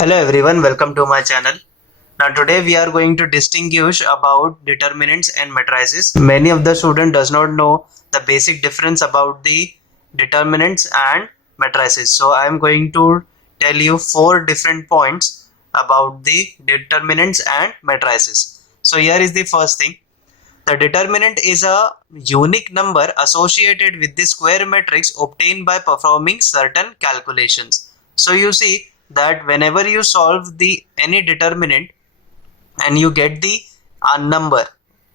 Hello everyone, welcome to my channel. Now today we are going to distinguish about determinants and matrices. Many of the student does not know the basic difference about the determinants and matrices. So I am going to tell you 4 different points about the determinants and matrices. So here is the first thing. The determinant is a unique number associated with the square matrix obtained by performing certain calculations. So you see that whenever you solve the any determinant and you get the number,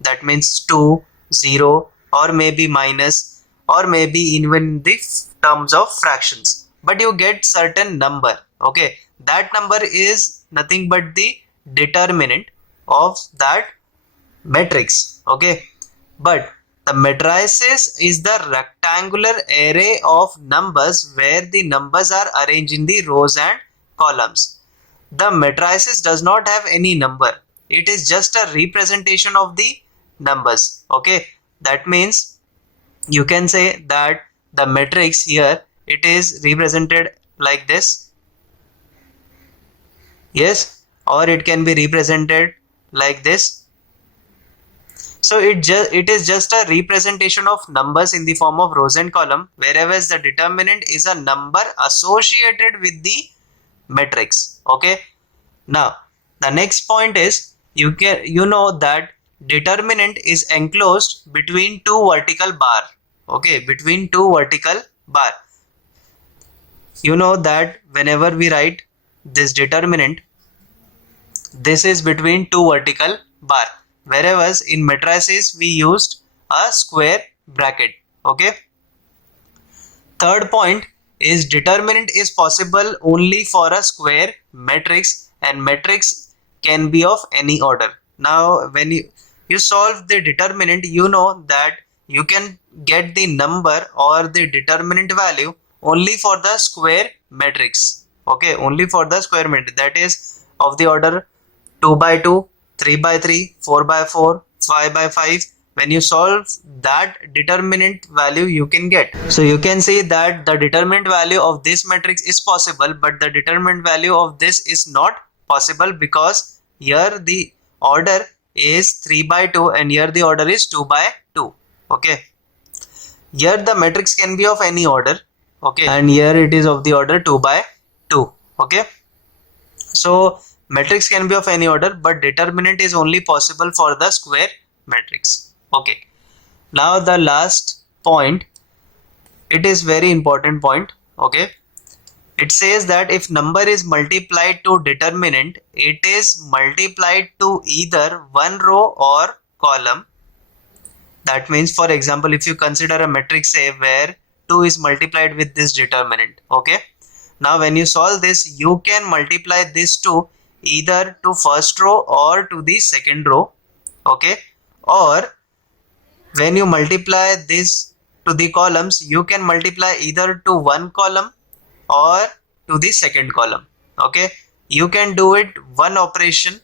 that means 2, 0 or maybe minus or maybe even the terms of fractions, but you get certain number. Okay, that number is nothing but the determinant of that matrix. Okay, but the matrices is the rectangular array of numbers where the numbers are arranged in the rows and columns. The matrices does not have any number, it is just a representation of the numbers. Okay, that means you can say that the matrix here, it is represented like this, yes, or it can be represented like this. So it is just a representation of numbers in the form of rows and column, whereas the determinant is a number associated with the matrix. Okay, now the next point is you know that determinant is enclosed between two vertical bar. Okay, between two vertical bar. You know that whenever we write this determinant, this is between two vertical bar, whereas in matrices we used a square bracket. Okay, third point is determinant is possible only for a square matrix, and matrix can be of any order. Now when you solve the determinant, you know that you can get the number or the determinant value only for the square matrix. Okay, only for the square matrix, that is of the order 2 by 2, 3 by 3, 4 by 4, 5 by 5. When you solve that determinant value, you can get. So you can see that the determinant value of this matrix is possible, but the determinant value of this is not possible because here the order is 3 by 2 and here the order is 2 by 2. Okay, here the matrix can be of any order. Okay, and here it is of the order 2 by 2. Okay, so matrix can be of any order, but determinant is only possible for the square matrix. Okay, now the last point, it is very important point. Okay, it says that if number is multiplied to determinant, it is multiplied to either one row or column. That means, for example, if you consider a matrix A where 2 is multiplied with this determinant. Okay, now when you solve this, you can multiply this 2 either to first row or to the second row. Okay, or when you multiply this to the columns, you can multiply either to one column or to the second column. Okay, you can do it one operation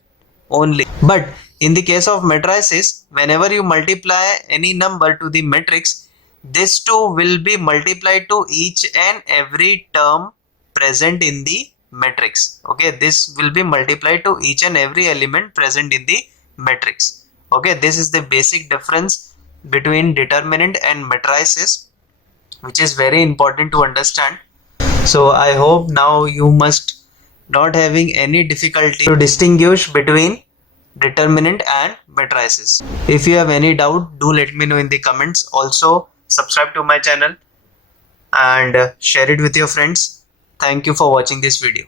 only. But in the case of matrices, whenever you multiply any number to the matrix, this 2 will be multiplied to each and every term present in the matrix. Okay, this will be multiplied to each and every element present in the matrix. Okay, this is the basic difference between determinant and matrices, which is very important to understand. So I hope now you must not having any difficulty to distinguish between determinant and matrices. If you have any doubt, do let me know in the comments. Also subscribe to my channel and share it with your friends. Thank you for watching this video.